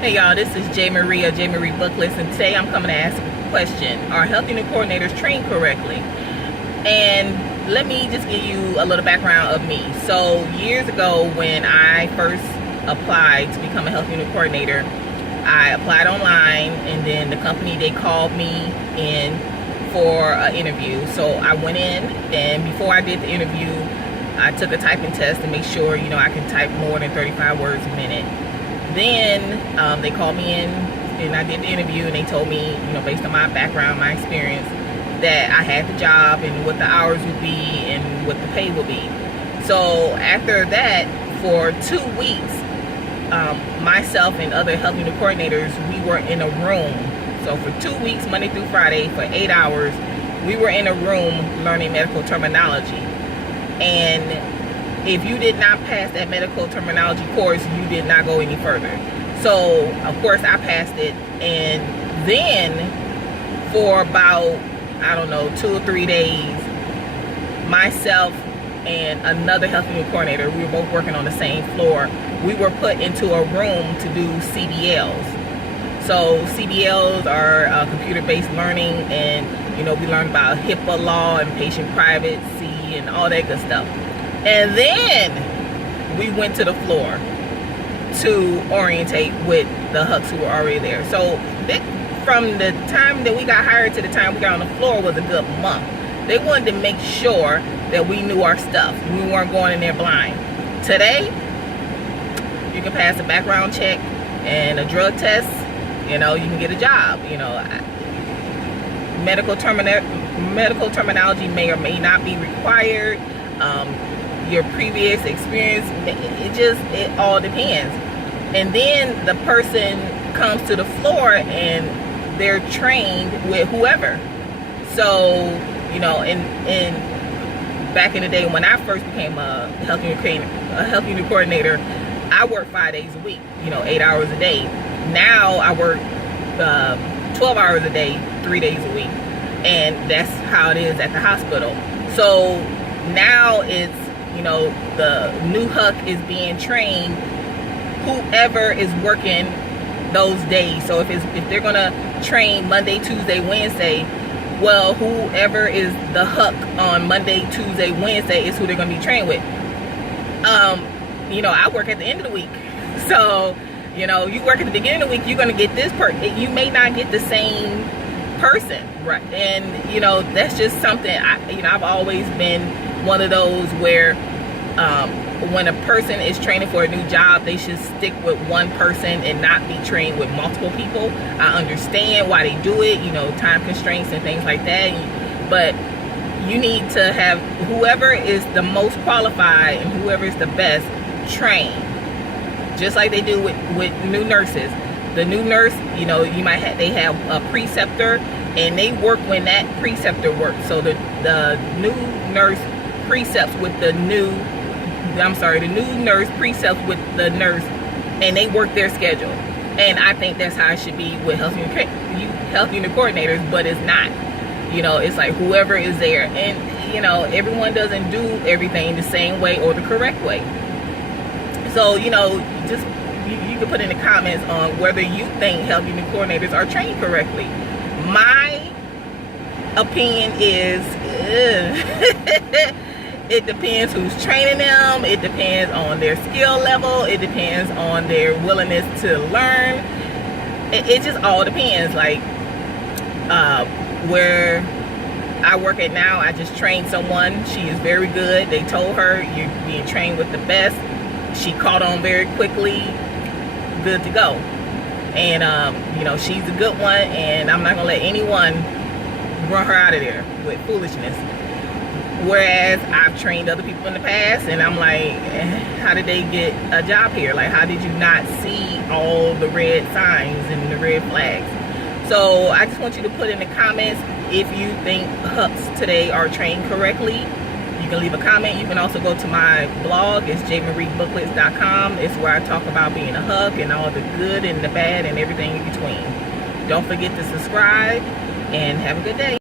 Hey y'all, this is J. Marie of J. Marie Booklets, and today I'm coming to ask a question. Are health unit coordinators trained correctly? And let me just give you a little background of me. So years ago when I first applied to become a health unit coordinator, I applied online, and then the company, they called me in for an interview. So I went in, and before I did the interview, I took a typing test to make sure, I can type more than 35 words a minute. Then they called me in and I did the interview, and they told me, based on my background, my experience, that I had the job and what the hours would be and what the pay would be. So after that, for 2 weeks, myself and other health unit coordinators, we were in a room. So for 2 weeks, Monday through Friday, for 8 hours, we were in a room learning medical terminology. And if you did not pass that medical terminology course, you did not go any further. So of course I passed it, and then for about, 2 or 3 days, myself and another health unit coordinator, we were both working on the same floor, we were put into a room to do CBLs. So CBLs are computer-based learning, and we learned about HIPAA law and patient privacy and all that good stuff. And then we went to the floor to orientate with the HUCs who were already there. So from the time that we got hired to the time we got on the floor was a good month. They wanted to make sure that we knew our stuff. We weren't going in there blind. Today, you can pass a background check and a drug test. You can get a job. Medical terminology may or may not be required. Your previous experience, it all depends. And then the person comes to the floor and they're trained with whoever. So, and back in the day when I first became a health unit coordinator, I worked 5 days a week, 8 hours a day. Now I work 12 hours a day, 3 days a week. And that's how it is at the hospital. So now it's, the new HUC is being trained whoever is working those days. So if they're gonna train Monday, Tuesday, Wednesday, well, whoever is the HUC on Monday, Tuesday, Wednesday is who they're gonna be trained with. I work at the end of the week. So, you work at the beginning of the week, you're gonna get this you may not get the same person, right? And that's just something I've always been one of those where when a person is training for a new job, they should stick with one person and not be trained with multiple people. I understand why they do it, time constraints and things like that, but you need to have whoever is the most qualified and whoever is the best trained, just like they do with new nurses. The new nurse, they have a preceptor, and they work when that preceptor works. So the new nurse precepts with the new nurse precepts with the nurse, and they work their schedule. And I think that's how it should be with health unit coordinators, but it's not. It's like whoever is there, and everyone doesn't do everything the same way or the correct way. So just you can put in the comments on whether you think health unit coordinators are trained correctly. My opinion is it depends who's training them. It depends on their skill level. It depends on their willingness to learn. It just all depends. Like where I work at now, I just trained someone. She is very good. They told her, you're being trained with the best. She caught on very quickly. Good to go. And she's a good one, and I'm not gonna let anyone run her out of there with foolishness. Whereas I've trained other people in the past, and I'm like, how did they get a job here? Like, how did you not see all the red signs and the red flags? So I just want you to put in the comments if you think HUCs today are trained correctly. You can leave a comment. You can also go to my blog. It's jmariebooklets.com. It's where I talk about being a HUC and all the good and the bad and everything in between. Don't forget to subscribe, and have a good day.